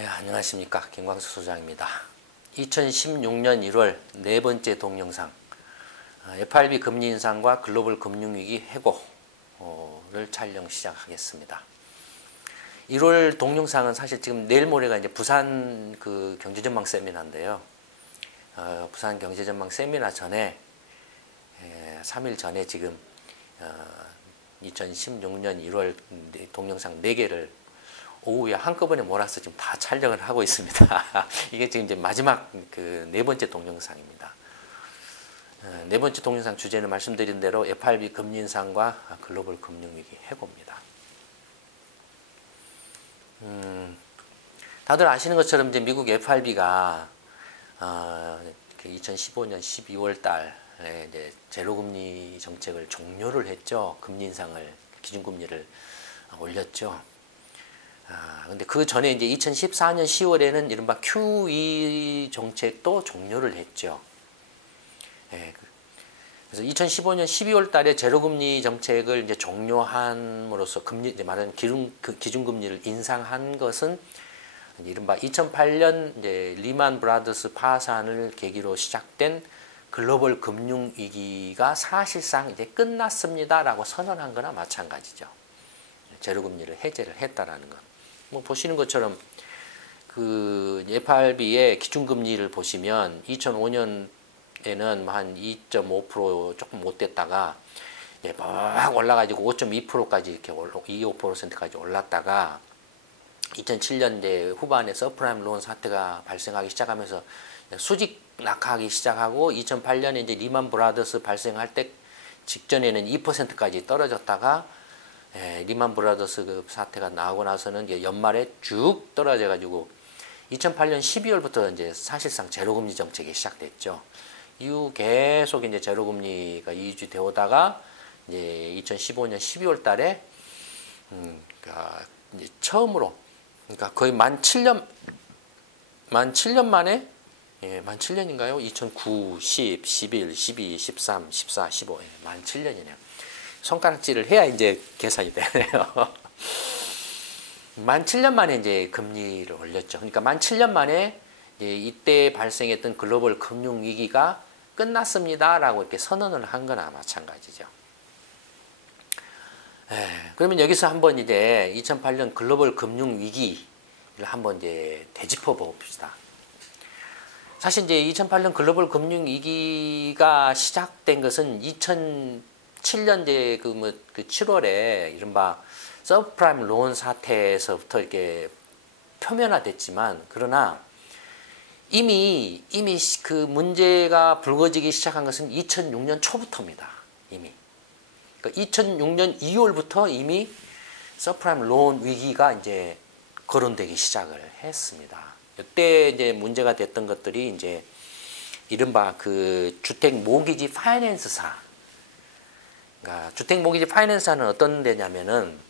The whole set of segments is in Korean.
네, 안녕하십니까. 김광수 소장입니다. 2016년 1월 네 번째 동영상, FRB 금리 인상과 글로벌 금융위기 해고를 촬영 시작하겠습니다. 1월 동영상은 사실 지금 내일 모레가 이제 부산 그 경제전망 세미나인데요. 부산 경제전망 세미나 전에 3일 전에 지금 2016년 1월 동영상 4개를 오후에 한꺼번에 몰아서 지금 다 촬영을 하고 있습니다. 이게 지금 이제 마지막 그 네 번째 동영상입니다. 네 번째 동영상 주제는 말씀드린 대로 FRB 금리 인상과 글로벌 금융위기 해고입니다. 다들 아시는 것처럼 이제 미국 FRB가 2015년 12월 달에 이제 제로금리 정책을 종료를 했죠. 금리 인상을, 기준금리를 올렸죠. 근데 그 전에 이제 2014년 10월에는 이른바 QE 정책도 종료를 했죠. 그래서 2015년 12월 달에 제로금리 정책을 이제 종료함으로써 금리, 이제 말하는 기준금리를 인상한 것은 이른바 2008년 이제 리만 브라더스 파산을 계기로 시작된 글로벌 금융위기가 사실상 이제 끝났습니다라고 선언한 거나 마찬가지죠. 제로금리를 해제를 했다라는 것. 뭐 보시는 것처럼 그 FRB의 기준금리를 보시면 2005년에는 한 2.5% 조금 못 됐다가 막 올라가지고 5.2%까지 이렇게 25%까지 올랐다가 2007년대 후반에 서프라임 론 사태가 발생하기 시작하면서 수직 낙하하기 시작하고 2008년에 이제 리만 브라더스 발생할 때 직전에는 2%까지 떨어졌다가 리만 브라더스 그 사태가 나오고 나서는 이제 연말에 쭉 떨어져 가지고 2008년 12월부터 이제 사실상 제로금리 정책이 시작됐죠. 이후 계속 이제 제로금리가 유지되어 오다가 이제 2015년 12월 달에 그러니까 이제 처음으로, 그러니까 거의 만 7년 만에, 만 7년인가요? 2009, 10, 11, 12, 13, 14, 15, 만 7년이네요. 손가락질을 해야 이제 계산이 되네요. 만 7년 만에 이제 금리를 올렸죠. 그러니까 만 7년 만에 이때 발생했던 글로벌 금융 위기가 끝났습니다라고 이렇게 선언을 한 거나 마찬가지죠. 그러면 여기서 한번 이제 2008년 글로벌 금융 위기를 한번 이제 되짚어 봅시다. 사실 이제 2008년 글로벌 금융 위기가 시작된 것은 2007년대 그 7월에 이른바 서브프라임 론 사태에서부터 이렇게 표면화됐지만, 그러나 이미 그 문제가 불거지기 시작한 것은 2006년 초부터입니다. 이미. 그러니까 2006년 2월부터 이미 서브프라임 론 위기가 이제 거론되기 시작을 했습니다. 이때 이제 문제가 됐던 것들이 이제 이른바 그 주택 모기지 파이낸스사. 그러니까 주택 모기지 파이낸스사는 어떤 데냐면은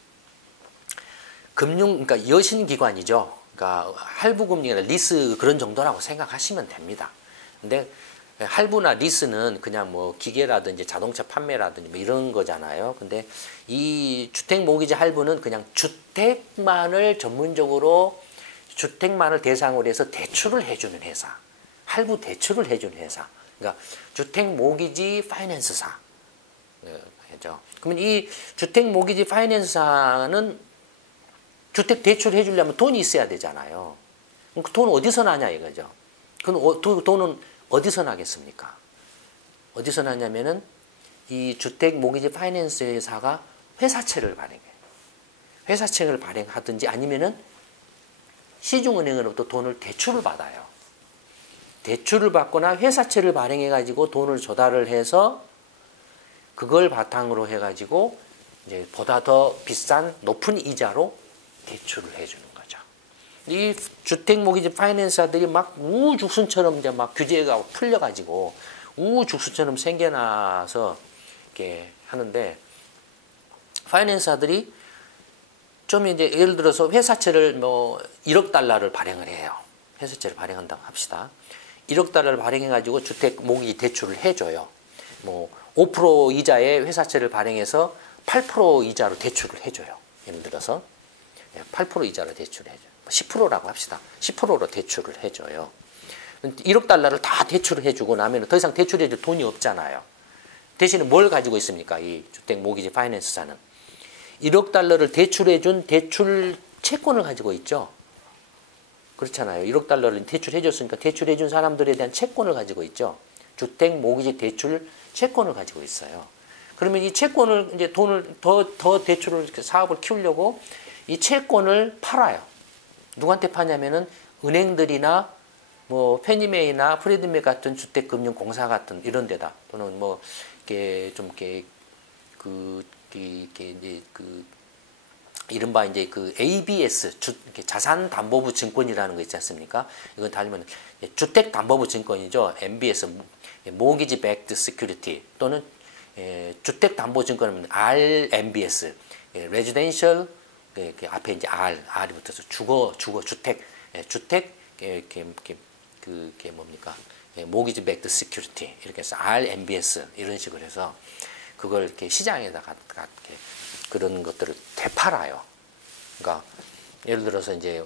그러니까 여신기관이죠. 그러니까 할부금리나 리스 그런 정도라고 생각하시면 됩니다. 근데 할부나 리스는 그냥 뭐 기계라든지 자동차 판매라든지 뭐 이런 거잖아요. 근데 이 주택 모기지 할부는 그냥 주택만을 대상으로 해서 대출을 해주는 회사. 할부 대출을 해주는 회사. 그러니까 주택 모기지 파이낸스사. 그러면 이 주택 모기지 파이낸스사는 주택 대출 해주려면 돈이 있어야 되잖아요. 그 돈 어디서 나냐 이거죠. 그럼 돈은 어디서 나겠습니까? 어디서 나냐면은 이 주택 모기지 파이낸스 회사가 회사채를 발행해. 회사채를 발행하든지 아니면은 시중은행으로부터 돈을 대출을 받아요. 대출을 받거나 회사채를 발행해 가지고 돈을 조달을 해서 그걸 바탕으로 해 가지고 이제 보다 더 비싼 높은 이자로 대출을 해주는 거죠. 이 주택 모기지 파이낸스사들이 막 우후죽순처럼 이제 막 규제가 풀려가지고 우후죽순처럼 생겨나서 이렇게 하는데, 파이낸스사들이 좀 이제 예를 들어서 회사채를 뭐 1억 달러를 발행을 해요. 회사채를 발행한다고 합시다. 1억 달러를 발행해가지고 주택 모기지 대출을 해줘요. 뭐 5% 이자에 회사채를 발행해서 8% 이자로 대출을 해줘요. 예를 들어서 8% 이자로 대출해줘요. 10%라고 합시다. 10%로 대출을 해줘요. 1억 달러를 다 대출을 해주고 나면 더 이상 대출해줄 돈이 없잖아요. 대신에 뭘 가지고 있습니까? 이 주택 모기지 파이낸스사는 1억 달러를 대출해준 대출 채권을 가지고 있죠. 그렇잖아요. 1억 달러를 대출해줬으니까 대출해준 사람들에 대한 채권을 가지고 있죠. 주택 모기지 대출 채권을 가지고 있어요. 그러면 이 채권을 이제 돈을 더 대출을 사업을 키우려고 이 채권을 팔아요. 누구한테 파냐면은 은행들이나 뭐 페니메이나 프레드맥 같은 주택금융공사 같은 이런 데다 또는 뭐 이렇게 좀 이렇게 이제 이른바 이제 그 ABS 자산담보부 증권이라는 거 있지 않습니까? 이건 달리면 주택담보부 증권이죠. MBS Mortgage Backed Security 또는 주택담보증권은 RMBS Residential 앞에 이제 R이 붙어서 주거 주택 그게 뭡니까? Mortgage Backed Security 이렇게 해서 RMBS 이런 식으로 해서 그걸 이렇게 시장에다가 이렇게 그런 것들을 되팔아요. 그러니까 예를 들어서 이제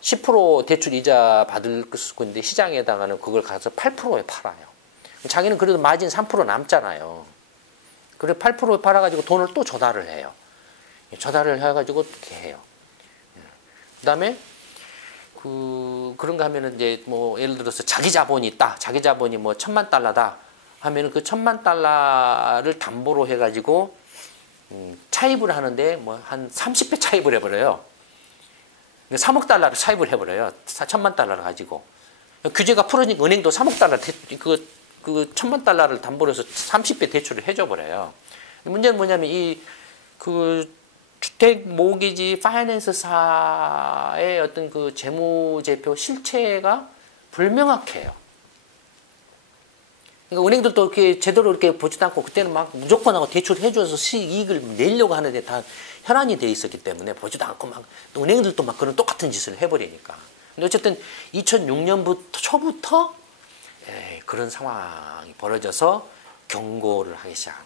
10% 대출 이자 받을 수 있는데 시장에다가는 그걸 가서 8%에 팔아요. 자기는 그래도 마진 3% 남잖아요. 그래 8%에 팔아가지고 돈을 또 조달을 해요. 조달을 해가지고 이렇게 해요. 그다음에 그런가 하면은 이제 뭐 예를 들어서 자기 자본이 있다. 자기 자본이 뭐 $10,000,000다 하면은 그 $10,000,000를 담보로 해가지고 차입을 하는데 뭐 한 30배 차입을 해버려요. 3억 달러를 차입을 해버려요. $10,000,000를 가지고. 규제가 풀어지니까 은행도 3억 달러 그 $10,000,000를 담보로 해서 30배 대출을 해줘버려요. 문제는 뭐냐면 그 주택 모기지 파이낸스사의 어떤 그 재무제표 실체가 불명확해요. 그러니까 은행들도 이렇게 제대로 이렇게 보지도 않고 그때는 막 무조건 하고 대출해줘서 이익을 내려고 하는데 다 혈안이 돼 있었기 때문에 보지도 않고 막 또 은행들도 막 그런 똑같은 짓을 해버리니까. 근데 어쨌든 2006년부터 초부터 그런 상황이 벌어져서 경고를 하기 시작한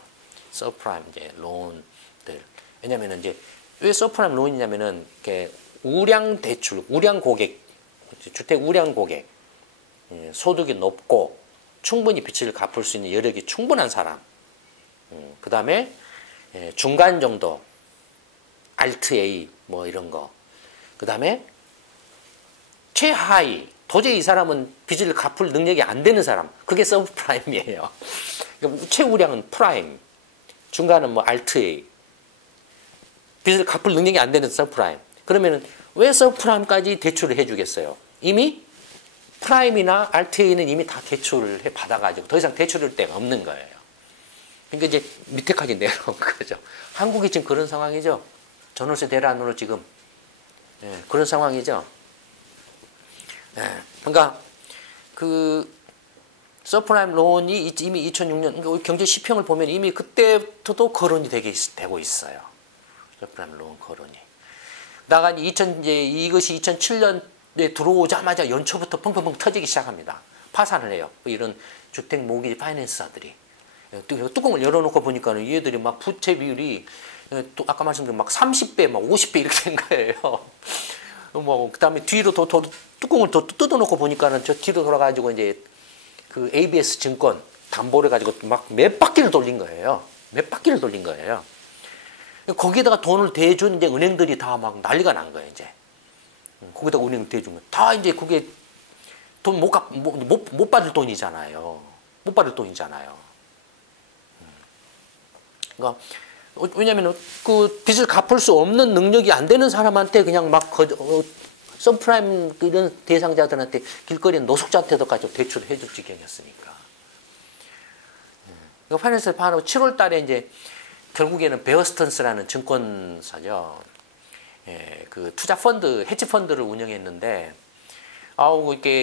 서프라임 이제 론들. 왜냐면은 이제 왜 서프라임 론이냐면은 이렇게 우량 대출, 우량 고객, 주택 우량 고객, 소득이 높고 충분히 빚을 갚을 수 있는 여력이 충분한 사람. 그 다음에 중간 정도, 알트 A 뭐 이런 거. 그 다음에 최하위, 도저히 이 사람은 빚을 갚을 능력이 안 되는 사람. 그게 서브프라임이에요. 그러니까 최우량은 프라임, 중간은 뭐 알트 A. 빚을 갚을 능력이 안 되는 서브프라임. 그러면은 왜 서브프라임까지 대출을 해주겠어요? 이미 프라임이나 RTA는 이미 다 대출을 받아가지고 더 이상 대출할 데가 없는 거예요. 그러니까 이제 밑에까지 내려온 거죠. 한국이 지금 그런 상황이죠. 전월세 대란으로 지금 그런 상황이죠. 그러니까 그 서프라임 론이 이미 2006년 그러니까 경제 시평을 보면 이미 그때부터도 거론이 되고 있어요. 서프라임 론 거론이. 나가 이것이 2007년에 들어오자마자 연초부터 펑펑펑 터지기 시작합니다. 파산을 해요. 이런 주택 모기지 파이낸스사들이. 뚜껑을 열어놓고 보니까는 얘들이 막 부채 비율이 또 아까 말씀드린 막 30배, 막 50배 이렇게 된 거예요. 뭐 그다음에 뒤로 뚜껑을 더 뜯어놓고 보니까는 저 뒤로 돌아가지고 이제 그 ABS 증권 담보를 가지고 막 몇 바퀴를 돌린 거예요. 몇 바퀴를 돌린 거예요. 거기에다가 돈을 대준 이제 은행들이 다 막 난리가 난 거예요, 이제. 거기다가 은행 대주면 다 이제 그게 돈 못 받을 돈이잖아요. 못 받을 돈이잖아요. 그러니까 왜냐면 그 빚을 갚을 수 없는 능력이 안 되는 사람한테 그냥 막 서프라임 이런 대상자들한테 길거리 노숙자한테도까지 대출을 해줄 지경이었으니까. 그러니까 파이낸스를 바로 7월 달에 이제 결국에는 베어스턴스라는 증권사죠. 그 투자 펀드, 헤지 펀드를 운영했는데,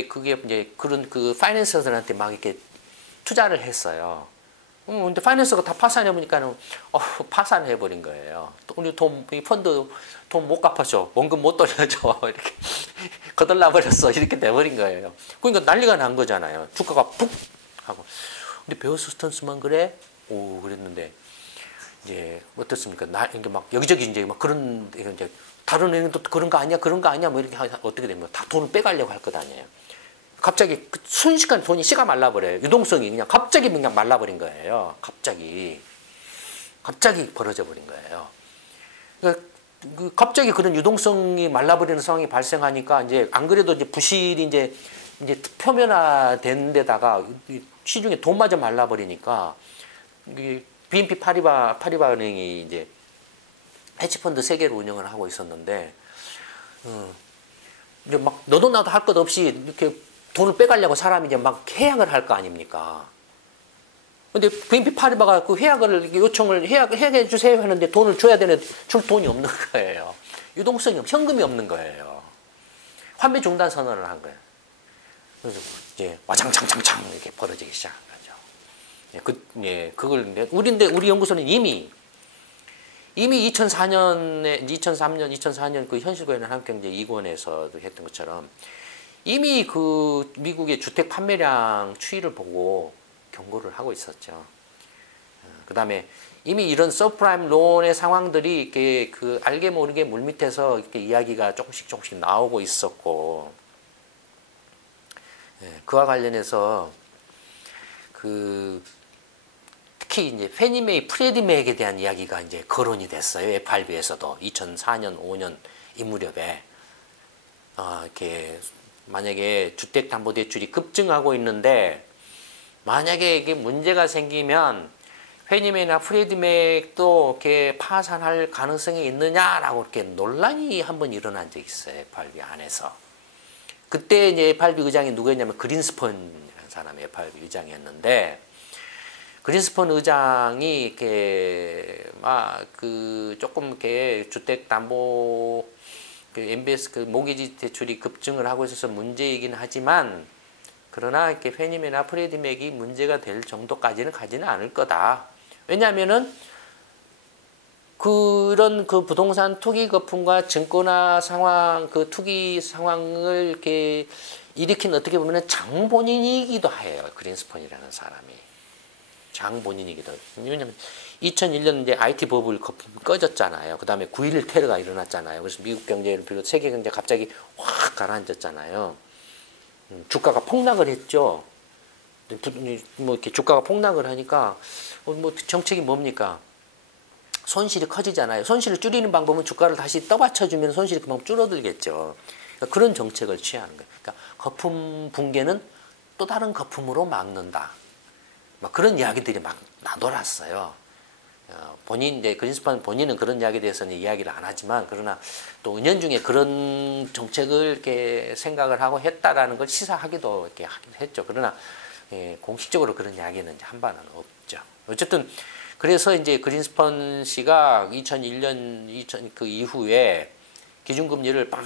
그게 이제 그런 그 파이낸서들한테 막 이렇게 투자를 했어요. 근데 파이낸서가 다 파산해보니까는, 파산해버린 거예요. 우리 이 펀드 돈 못 갚아줘. 원금 못 돌려줘. 이렇게 거덜나버렸어. 이렇게 돼버린 거예요. 그러니까 난리가 난 거잖아요. 주가가 푹 하고. 근데 베어스턴스만 그래? 그랬는데, 이제 어떻습니까? 이게 막 여기저기 이제 막 그런 이제 다른 애는 또 그런 거 아니야, 그런 거 아니야, 뭐 이렇게 어떻게 되면 다 돈을 빼가려고 할 것 아니에요. 갑자기 그 순식간에 돈이 씨가 말라버려요. 유동성이 그냥 갑자기 그냥 말라버린 거예요. 갑자기 벌어져 버린 거예요. 그러니까 갑자기 그런 유동성이 말라버리는 상황이 발생하니까 이제 안 그래도 이제 부실이 이제 표면화된 데다가 시중에 돈마저 말라버리니까 BNP 파리바은행이 이제 헤지펀드 3개를 운영을 하고 있었는데 이제 막 너도 나도 할 것 없이 이렇게 돈을 빼가려고 사람이 이제 막 해약을 할 거 아닙니까? 근데 BNP 파리바가 그 해약을 요청을 해약해 주세요 하는데 돈을 줘야 되는데 줄 돈이 없는 거예요. 유동성이 현금이 없는 거예요. 환매 중단 선언을 한 거예요. 그래서 이제 와장창창창 이렇게 벌어지기 시작한 거죠. 그걸 우리 연구소는 이미 2004년 그 현실과는 한국경제 2권에서도 했던 것처럼 이미 그 미국의 주택 판매량 추이를 보고 경고를 하고 있었죠. 그 다음에 이미 이런 서프라임 론의 상황들이 이렇게 그 알게 모르게 물밑에서 이렇게 이야기가 조금씩 나오고 있었고, 그와 관련해서 특히 이제 페니메이, 프레디맥에 대한 이야기가 이제 거론이 됐어요. FRB에서도 2004년, 5년 이 무렵에 이렇게 만약에 주택담보대출이 급증하고 있는데 만약에 이게 문제가 생기면 페니메이나 프레디맥도 이렇게 파산할 가능성이 있느냐라고 이렇게 논란이 한번 일어난 적이 있어요. FRB 안에서. 그때 이제 FRB 의장이 누구였냐면 그린스펀이라는 사람이 FRB 의장이었는데, 그린스펀 의장이 이렇게 조금 이렇게 주택담보 MBS 모기지 대출이 급증을 하고 있어서 문제이긴 하지만, 그러나 이렇게 페니메나 프레디맥이 문제가 될 정도까지는 가지는 않을 거다. 왜냐하면은 그런 그 부동산 투기 거품과 증권화 상황, 그 투기 상황을 이렇게 일으킨 어떻게 보면은 장본인이기도 해요. 그린스펀이라는 사람이. 장본인이기도 해요. 왜냐면 2001년 이제 IT 버블 거품이 꺼졌잖아요. 그 다음에 9.11 테러가 일어났잖아요. 그래서 미국 경제를 비롯 세계 경제 갑자기 확 가라앉았잖아요. 주가가 폭락을 했죠. 뭐 이렇게 주가가 폭락을 하니까 뭐 정책이 뭡니까? 손실이 커지잖아요. 손실을 줄이는 방법은 주가를 다시 떠받쳐주면 손실이 그만큼 줄어들겠죠. 그러니까 그런 정책을 취하는 거예요. 그러니까 거품 붕괴는 또 다른 거품으로 막는다. 막 그런 이야기들이 막 나돌았어요. 이제 그린스판 본인은 그런 이야기에 대해서는 이야기를 안 하지만, 그러나 또 은연중에 그런 정책을 이렇게 생각을 하고 했다라는 걸 시사하기도 이렇게 하긴 했죠. 그러나 공식적으로 그런 이야기는 이제 한 바는 없죠. 어쨌든 그래서 이제 그린스펀 씨가 2001년 그 이후에 기준금리를 빡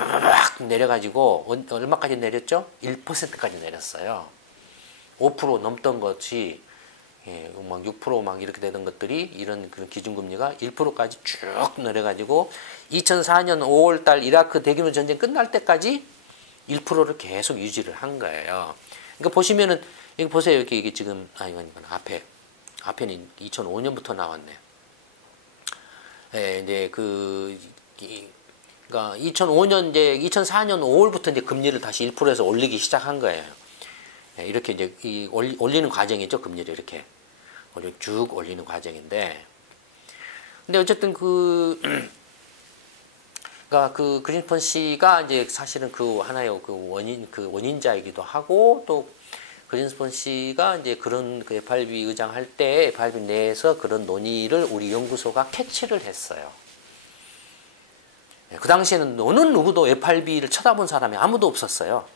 내려가지고 얼마까지 내렸죠? 1%까지 내렸어요. 5% 넘던 것이 막 6% 막 이렇게 되던 것들이 이런 그런 기준금리가 1%까지 쭉 내려가지고 2004년 5월달 이라크 대규모 전쟁 끝날 때까지 1%를 계속 유지를 한 거예요. 그러니까 보시면은 여기 보세요. 이게 지금 이건 앞에는 2005년부터 나왔네요. 이제 그러니까 2004년 5월부터 이제 금리를 다시 1%에서 올리기 시작한 거예요. 이렇게 이제 올리는 과정이죠. 금리를 이렇게 쭉 올리는 과정인데, 근데 어쨌든 그러니까 그 그린스펀 씨가 이제 사실은 그 하나의 원인자이기도 하고, 또 그린스펀 씨가 이제 그런 그 FRB 의장 할 때 FRB 내에서 그런 논의를 우리 연구소가 캐치를 했어요. 그 당시에는 어느 누구도 FRB를 쳐다본 사람이 아무도 없었어요.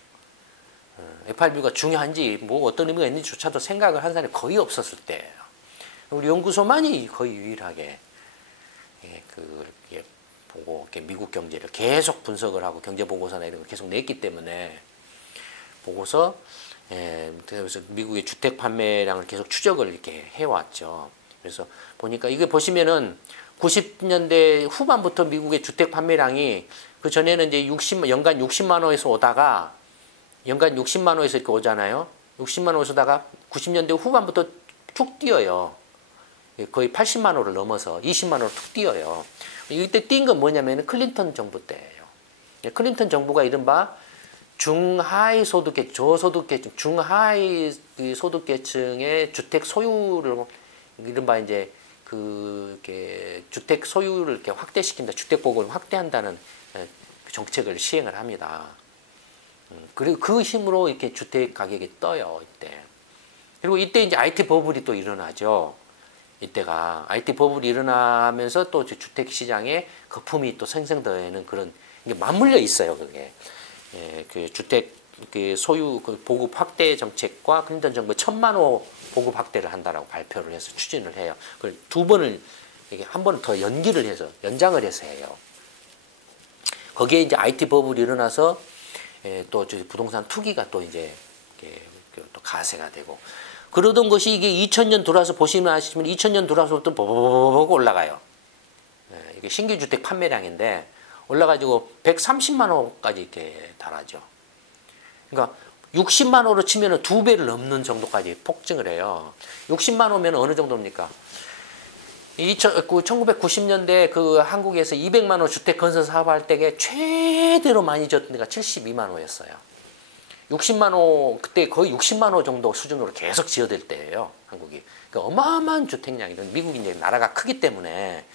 FRB가 중요한지 뭐 어떤 의미가 있는지조차도 생각을 한 사람이 거의 없었을 때예요. 우리 연구소만이 거의 유일하게 이렇게 보고 이렇게 미국 경제를 계속 분석을 하고 경제 보고서나 이런 걸 계속 냈기 때문에 보고서 그래서 미국의 주택 판매량을 계속 추적을 이렇게 해왔죠. 그래서 보니까 이게 보시면은 90년대 후반부터 미국의 주택 판매량이, 그 전에는 이제 연간 60만 호에서 오다가 연간 60만 호에서 이렇게 오잖아요. 60만 호에서 오다가 90년대 후반부터 쭉 뛰어요. 거의 80만 호를 넘어서 20만 호로 툭 뛰어요. 이때 뛴 건 뭐냐면 클린턴 정부 때예요. 클린턴 정부가 이른바 중하위 소득계, 저소득계층, 중하위 소득계층의 주택 소유를 이른바 이제 주택 소유를 이렇게 확대시킨다, 주택 보급을 확대한다는 정책을 시행을 합니다. 그리고 그 힘으로 이렇게 주택 가격이 떠요, 이때. 그리고 이때 이제 IT 버블이 또 일어나죠. 이때가 IT 버블이 일어나면서 또 주택 시장에 거품이 또 생성되는 그런 게 맞물려 있어요, 그게. 예, 그 주택 소유 보급 확대 정책과 클린턴 정부 1000만 호 보급 확대를 한다라고 발표를 해서 추진을 해요. 그걸 두 번을 이게 한 번 더 연기를 해서 연장을 해서 해요. 거기에 이제 IT 버블이 일어나서 또 부동산 투기가 또 이제 또 가세가 되고 그러던 것이 이게 2000년 돌아서 보시면 아시지만 2000년 돌아서부터 보고 올라가요. 이게 신규 주택 판매량인데 올라가지고 130만 호까지 이렇게 달하죠. 그러니까 60만 호로 치면 2배를 넘는 정도까지 폭증을 해요. 60만 호면 어느 정도입니까? 1990년대 그 한국에서 200만 호 주택 건설 사업할 때에 최대로 많이 졌던 데가 72만 호였어요. 60만 호, 그때 거의 60만 호 정도 수준으로 계속 지어질 때예요, 한국이. 그러니까 어마어마한 주택량이, 미국이 이제 나라가 크기 때문에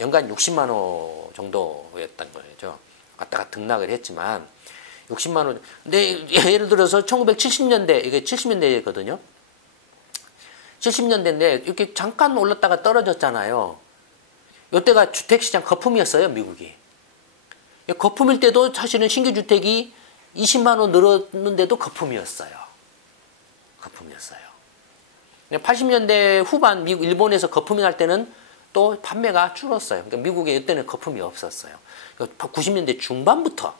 연간 60만 호 정도였던 거죠. 갔다가 등락을 했지만, 60만 호. 근데 예를 들어서 1970년대, 이게 70년대거든요. 70년대인데 이렇게 잠깐 올랐다가 떨어졌잖아요. 이때가 주택시장 거품이었어요, 미국이. 거품일 때도 사실은 신규 주택이 20만 호 늘었는데도 거품이었어요. 거품이었어요. 80년대 후반 미국, 일본에서 거품이 날 때는 또 판매가 줄었어요. 그러니까 미국에 이때는 거품이 없었어요. 90년대 중반부터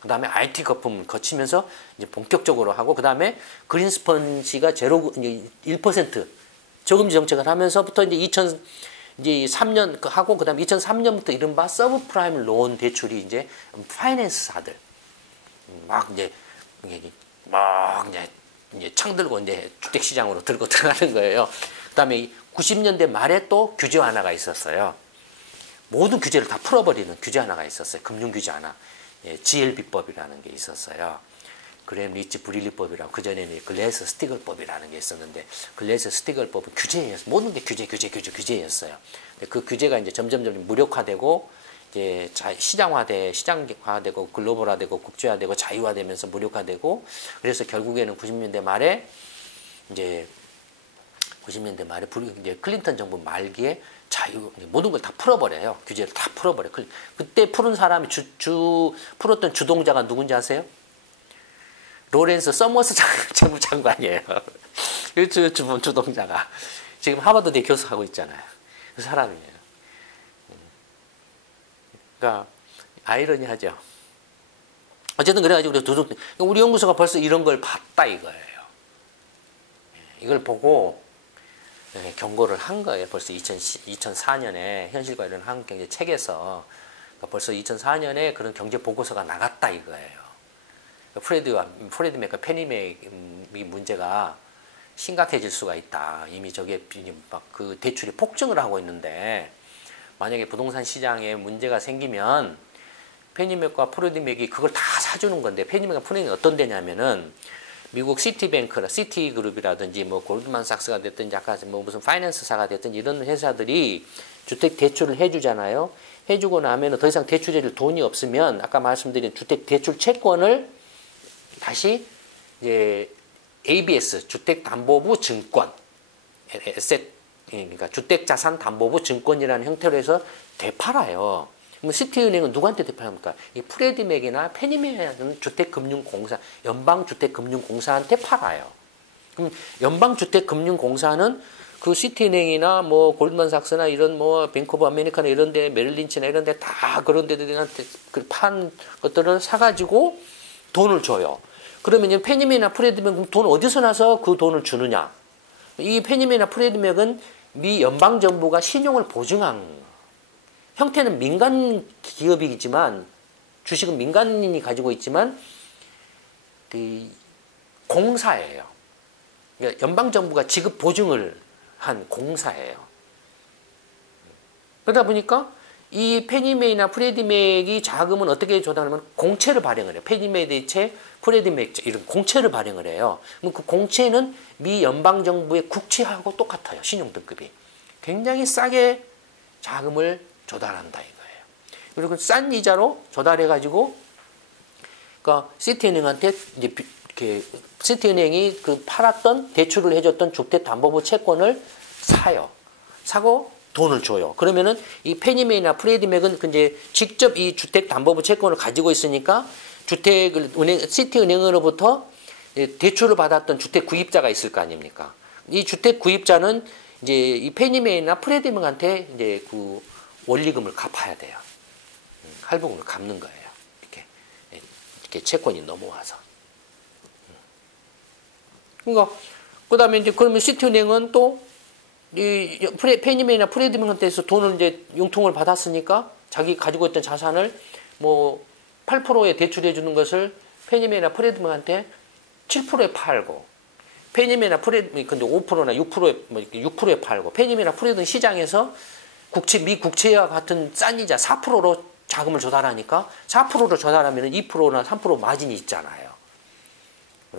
그 다음에 IT 거품을 거치면서 이제 본격적으로 하고 그 다음에 그린스펀지가 제로 이제 1% 저금리 정책을 하면서부터 이제 2003년 하고 그 다음에 2003년부터 이른바 서브프라임 론 대출이 이제 파이낸스사들 막 이제 창 들고 이제 주택 시장으로 들고 들어가는 거예요. 그 다음에 90년대 말에 또 규제 완화가 있었어요. 모든 규제를 다 풀어버리는 규제 하나가 있었어요. 금융 규제 하나. GLB법이라는 게 있었어요. 그램 리치 브릴리법이라고 그전에는 글래스 스티글법이라는 게 있었는데 글래스 스티글법은 규제였어요. 모든 게 규제였어요. 그 규제가 이제 점점 무력화되고 이제 시장화되고 글로벌화되고 국제화되고 자유화되면서 무력화되고 그래서 결국에는 90년대 말에 이제 클린턴 정부 말기에 모든 걸 다 풀어버려요. 규제를 다 풀어버려요. 그때 풀은 사람이 풀었던 주동자가 누군지 아세요? 로렌스 서머스 재무장관이에요. 주동자가. 지금 하버드대 교수하고 있잖아요. 그 사람이에요. 그러니까 아이러니하죠. 어쨌든 그래가지고 우리 연구소가 벌써 이런 걸 봤다 이거예요. 이걸 보고 경고를 한 거예요. 벌써 2004년에 현실과 이런 한국 경제 책에서 벌써 2004년에 그런 경제 보고서가 나갔다 이거예요. 프레디 맥과 페니 맥이 문제가 심각해질 수가 있다. 이미 저게 막 그 대출이 폭증을 하고 있는데 만약에 부동산 시장에 문제가 생기면 페니 맥과 프레디 맥이 그걸 다 사주는 건데 페니 맥과 프레디 맥이 어떤 데냐면은 미국 시티뱅크라 시티그룹이라든지 뭐 골드만삭스가 됐든지 아까 뭐 무슨 파이낸스사가 됐든지 이런 회사들이 주택 대출을 해주잖아요. 해주고 나면은 더 이상 대출해줄 돈이 없으면 아까 말씀드린 주택 대출 채권을 다시 이제 ABS 주택담보부 증권 에셋 그러니까 주택자산담보부 증권이라는 형태로 해서 되팔아요. 그럼 시티은행은 누구한테 되팔합니까? 이 프레디맥이나 페니맥이라는 주택금융공사, 연방주택금융공사한테 팔아요. 그럼 연방주택금융공사는 그 시티은행이나 뭐 골드만삭스나 이런 뭐 뱅크 오브 아메리카나 이런데 메릴린치나 이런데 다 그런 데들한테 판 것들을 사가지고 돈을 줘요. 그러면 페니맥이나 프레디맥은 돈 어디서 나서 그 돈을 주느냐? 이 페니맥이나 프레디맥은 미 연방 정부가 신용을 보증한 형태는 민간 기업이지만 주식은 민간인이 가지고 있지만 그 공사예요. 그러니까 연방 정부가 지급 보증을 한 공사예요. 그러다 보니까 이 페니메이나 프레디맥이 자금은 어떻게 조달하면 공채를 발행을 해요. 페니메이드채, 프레디맥 이런 공채를 발행을 해요. 그럼 그 공채는 미 연방정부의 국채하고 똑같아요. 신용등급이. 굉장히 싸게 자금을 조달한다 이거예요. 그리고 싼 이자로 조달해가지고 그러니까 시티은행한테 이제 이렇게 시티은행이 그 팔았던 대출을 해줬던 주택담보부 채권을 사요. 사고 돈을 줘요. 그러면은 이 페니메이나 프레디맥은 이제 직접 이 주택담보부 채권을 가지고 있으니까 시티은행으로부터 대출을 받았던 주택 구입자가 있을 거 아닙니까? 이 주택 구입자는 이제 이 페니메이나 프레디맥한테 이제 그 원리금을 갚아야 돼요. 할부금을 갚는 거예요. 이렇게 채권이 넘어와서. 그러니까 그다음에 이제 그러면 시티은행은 또 이 페니메이나 프레디맥한테서 돈을 이제 융통을 받았으니까 자기 가지고 있던 자산을 뭐 8%에 대출해 주는 것을 페니메이나 프레디맥한테 7%에 팔고 페니메이나 프레디맥 근데 5%나 6%에 뭐 6%에 팔고 페니메이나 프레디맥 시장에서 미 국채와 같은 싼 이자 4%로 자금을 조달하니까 4%로 조달하면 2%나 3% 마진이 있잖아요.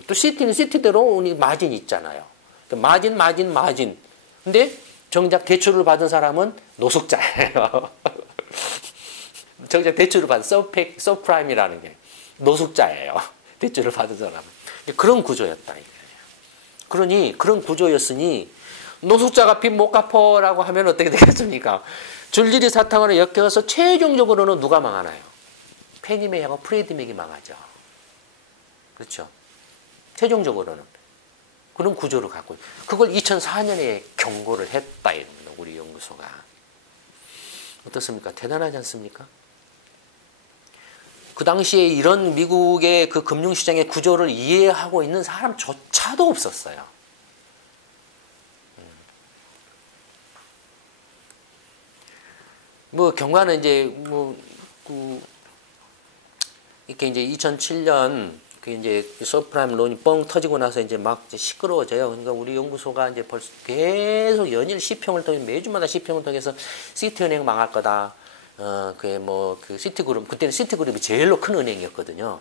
또 시티는 시티대로 마진이 있잖아요. 마진. 근데 정작 대출을 받은 사람은 노숙자예요. 정작 대출을 받은 서프라임이라는 게 노숙자예요. 대출을 받은 사람은. 그런 구조였다. 그러니 그런 구조였으니 노숙자가 빚 못 갚어라고 하면 어떻게 되겠습니까? 줄줄이 사탕으로 엮여서 최종적으로는 누가 망하나요? 페니메이하고 프레디맥이 망하죠. 그렇죠. 최종적으로는. 그런 구조를 갖고 그걸 2004년에 경고를 했다 이런 겁니다. 우리 연구소가. 어떻습니까? 대단하지 않습니까? 그 당시에 이런 미국의 그 금융시장의 구조를 이해하고 있는 사람조차도 없었어요. 뭐 경과는 이제 이렇게 이제 2007년 그 이제 서프라임 론이 뻥 터지고 나서 이제 막 시끄러워져요. 그러니까 우리 연구소가 이제 벌써 계속 연일 시평을 통해 매주마다 시평을 통해서 시티은행 망할 거다. 그게 뭐 그 시티그룹 그때는 시티그룹이 제일로 큰 은행이었거든요.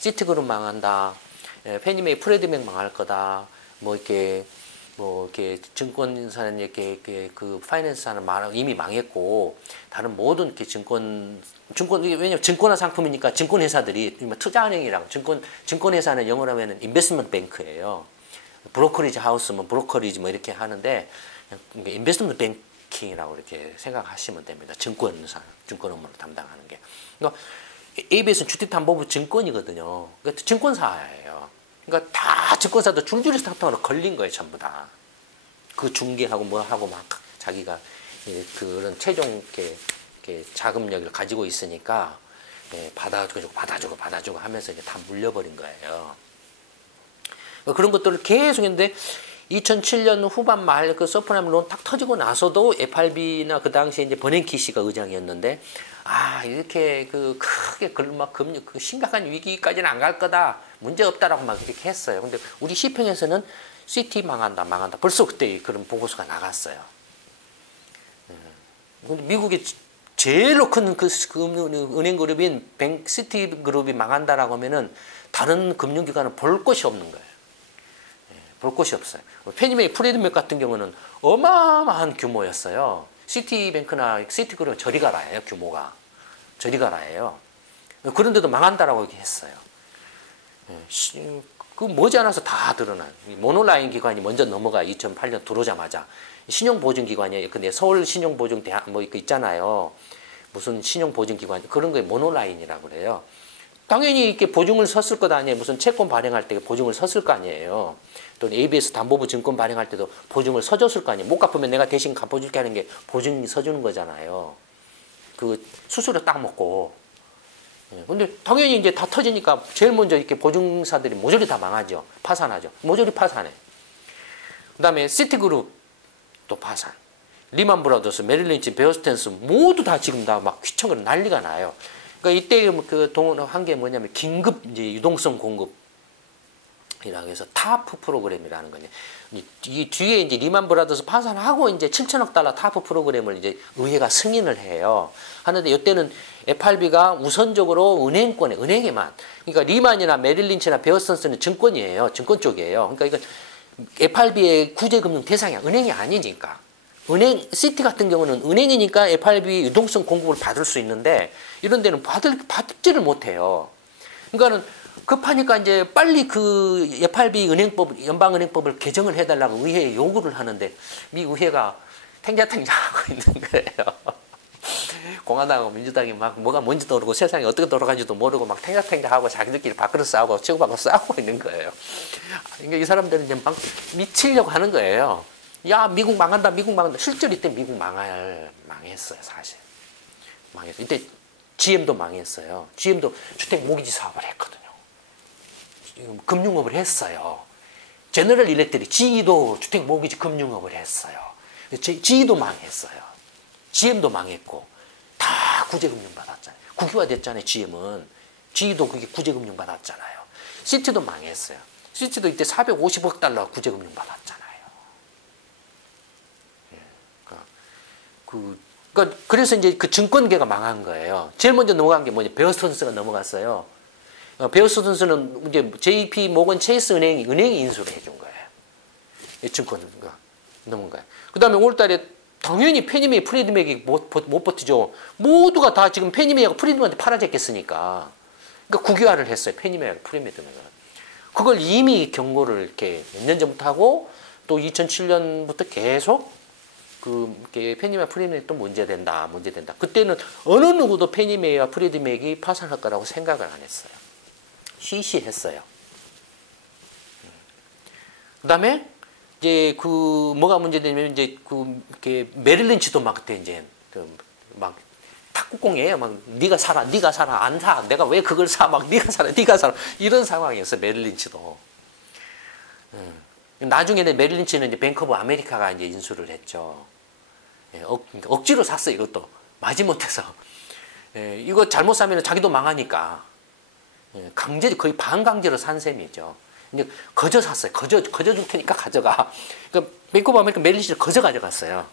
시티그룹 망한다. 페니메이 프레디맥 망할 거다. 뭐 이렇게 증권사는 이렇게 그 파이낸스사는 이미 망했고 다른 모든 이렇게 왜냐면 증권화 상품이니까 증권회사들이 투자은행이랑 증권회사는 영어로 하면 인베스트먼트 뱅크예요. 브로커리지 하우스면 브로커리지 뭐 이렇게 하는데 인베스트먼트 뱅킹이라고 이렇게 생각하시면 됩니다. 증권 업무를 담당하는 게. 그러니까 ABS는 주택담보부 증권이거든요. 그러니까 증권사예요. 그러니까 다 증권사도 줄줄이 스타트업으로 걸린 거예요, 전부 다. 그 중개하고 뭐 하고 막 자기가 그런 최종 이렇게 자금력을 가지고 있으니까 받아주고 하면서 이제 다 물려버린 거예요. 그런 것들을 계속 했는데 2007년 후반 말 그 서프라임 론 딱 터지고 나서도 FRB나 그 당시에 이제 버냉키 씨가 의장이었는데 이렇게 그 크게 막 그 심각한 위기까지는 안 갈 거다. 문제 없다라고 막 이렇게 했어요. 근데 우리 시평에서는 시티 망한다. 벌써 그때 그런 보고서가 나갔어요. 근데 미국의 제일로 큰 그 은행 그룹인 시티 그룹이 망한다라고 하면은 다른 금융기관은 볼 곳이 없는 거예요. 볼 곳이 없어요. 페니메이 프레디맥 같은 경우는 어마어마한 규모였어요. 시티뱅크나 시티그룹은 저리 가라예요. 규모가. 저리 가라예요. 그런데도 망한다라고 얘기했어요. 그 머지않아서 다 드러난 모노라인 기관이 먼저 넘어가 2008년 들어오자마자 신용보증기관이에요. 근데 서울 신용보증대학 뭐 있잖아요. 무슨 신용보증기관 그런 거에 모노라인이라고 그래요. 당연히 이렇게 보증을 섰을 것 아니에요. 무슨 채권 발행할 때 보증을 섰을 거 아니에요. 또는 ABS 담보부 증권 발행할 때도 보증을 서줬을 거 아니에요. 못 갚으면 내가 대신 갚아줄게 하는 게 보증이 서주는 거잖아요. 그 수수료 딱 먹고. 근데 당연히 이제 다 터지니까 제일 먼저 이렇게 보증사들이 모조리 다 망하죠. 파산하죠. 모조리 파산해. 그 다음에 시티그룹 또 파산. 리만 브라더스, 메릴린치, 베어스탠스 모두 다 지금 다 막 휘청거리고 난리가 나요. 그러니까 이때 그 동원한 게 뭐냐면 긴급 이제 유동성 공급. 이라고 해서 타프 프로그램이라는 거냐. 이 뒤에 이제 리만 브라더스 파산하고 이제 7천억 달러 타프 프로그램을 이제 의회가 승인을 해요. 하는데 이때는 FRB가 우선적으로 은행에만. 그러니까 리만이나 메릴린치나 베어스턴스는 증권이에요. 증권 쪽이에요. 그러니까 이건 FRB의 구제금융 대상이 은행이 아니니까. 시티 같은 경우는 은행이니까 FRB 유동성 공급을 받을 수 있는데 이런 데는 받지를 못해요. 그러니까는 급하니까 이제 빨리 그 FRB 연방은행법을 개정을 해달라고 의회에 요구를 하는데 미 의회가 탱자탱자하고 있는 거예요. 공화당하고 민주당이 막 뭐가 뭔지도 모르고 세상이 어떻게 돌아가는지도 모르고 막 탱자탱자하고 자기들끼리 밖으로 싸우고 치고받고 싸우고 있는 거예요. 그러니까 이 사람들은 이제 막 미치려고 하는 거예요. 야, 미국 망한다, 미국 망한다. 실제로 이때 미국 망했어요, 사실. 망했어요. 이때 GM도 망했어요. GM도 주택 모기지 사업을 했거든요. 금융업을 했어요. 제너럴 일렉트릭, GE도 주택 모기지 금융업을 했어요. GE도 망했어요. GM도 망했고, 다 구제금융 받았잖아요. 국유화됐잖아요, GM은. GE도 그게 구제금융 받았잖아요. 시티도 망했어요. 시티도 이때 450억 달러 구제금융 받았잖아요. 그래서 이제 그 증권계가 망한 거예요. 제일 먼저 넘어간 게 뭐냐, 베어스턴스가 넘어갔어요. 베어스턴스는 이제 JP 모건 체이스 은행이 인수를 해준 거예요. 증권가 넘은 거예요. 그 다음에 5월달에 당연히 페니메이, 프리드맥이 못 버티죠. 모두가 다 지금 페니메이하고 프리드맥한테 팔아제꼈으니까. 그러니까 국유화를 했어요. 페니메이하고 프리드맥은. 그걸 이미 경고를 이렇게 몇 년 전부터 하고 또 2007년부터 계속 페니메이와 프리드맥도 문제된다. 그때는 어느 누구도 페니메이와 프리드맥이 파산할 거라고 생각을 안 했어요. 시시했어요. 그 다음에 이제 뭐가 문제되냐면 이제 이렇게 메릴린치도 막 그때 이제 막 탁구공이에요. 막 네가 사라 안 사. 내가 왜 그걸 사? 막 네가 사라 이런 상황이었어요. 메릴린치도. 나중에는 메릴린치는 이제 뱅크 오브 아메리카가 이제 인수를 했죠. 억지로 샀어요. 이것도 마지못해서. 이거 잘못 사면 자기도 망하니까 거의 반강제로 산 셈이죠. 이제 거저 샀어요. 거저 줄 테니까 가져가. 그러니까 뱅크 오브 아메리카 메릴린치를 거저 가져갔어요.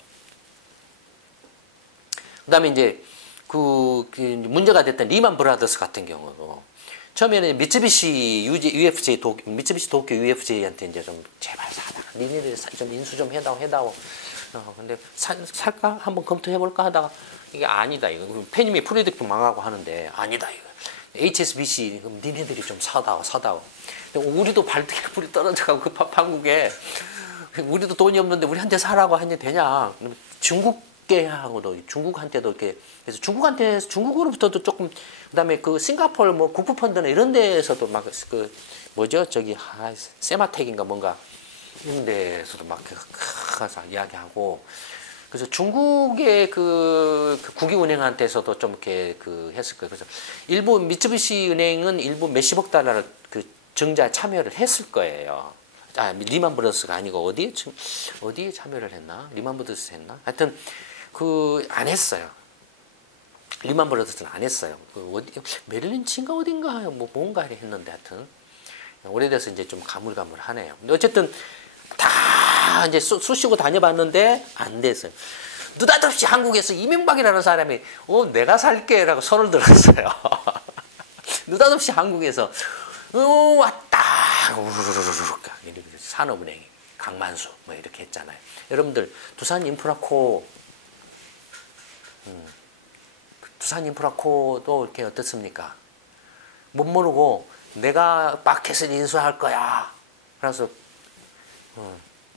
그다음에 이제 문제가 됐던 리만 브라더스 같은 경우도 처음에는 미쓰비시 도쿄 UFJ한테 이제 좀 제발 사다. 니네들 좀 인수 좀 해다오. 근데 살까? 한번 검토해볼까 하다가 이게 아니다. 이거 페니메이 프리드도 망하고 하는데 아니다. 이거 HSBC 그럼 니네들이 좀 사다오. 우리도 발등에 불이 떨어져가고 그 판국에 우리도 돈이 없는데 우리한테 사라고 하니 되냐? 중국한테도 이렇게 그래서 중국으로부터도 조금 그다음에 싱가포르 뭐 국부펀드나 이런 데에서도 막 세마텍인가 뭔가 이런 데서도 막 가서 이야기하고 그래서 중국의 국유은행한테서도 좀 이렇게 했을 거예요. 그래서 일부 미쓰비시 은행은 일부 몇십억 달러를 증자에 참여를 했을 거예요. 리만 브라더스가 아니고 어디에 참여를 했나? 리만 브라더스 했나? 하여튼 안 했어요. 리만 브라더스는 안 했어요. 메릴린치인가 어딘가 뭔가 했는데 하여튼 오래돼서 이제 좀 가물가물하네요. 근데 어쨌든 다 이제 쑤시고 다녀봤는데 안 됐어요. 느닷없이 한국에서 이명박이라는 사람이 내가 살게라고 손을 들었어요. 느닷없이 한국에서 왔다 우르르르르 산업은행이 강만수 뭐 이렇게 했잖아요. 여러분들 두산 인프라코도 이렇게 어떻습니까? 못 모르고 내가 마켓을 인수할 거야. 그래서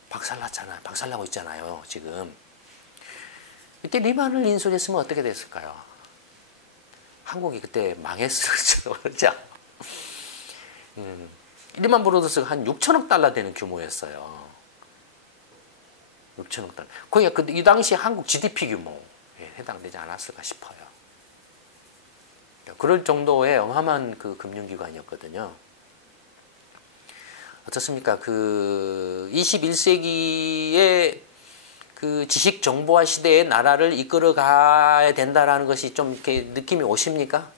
박살났잖아요. 박살나고 있잖아요. 지금. 이때 리만을 인수했으면 어떻게 됐을까요? 한국이 그때 망했을지도 모르죠. 리만 브라더스가 한 6천억 달러 되는 규모였어요. 6천억 달러. 그러니까 이 당시 한국 GDP 규모에 해당되지 않았을까 싶어요. 그럴 정도의 어마어마한 금융기관이었거든요. 어떻습니까? 21세기의 지식 정보화 시대의 나라를 이끌어 가야 된다라는 것이 좀 이렇게 느낌이 오십니까?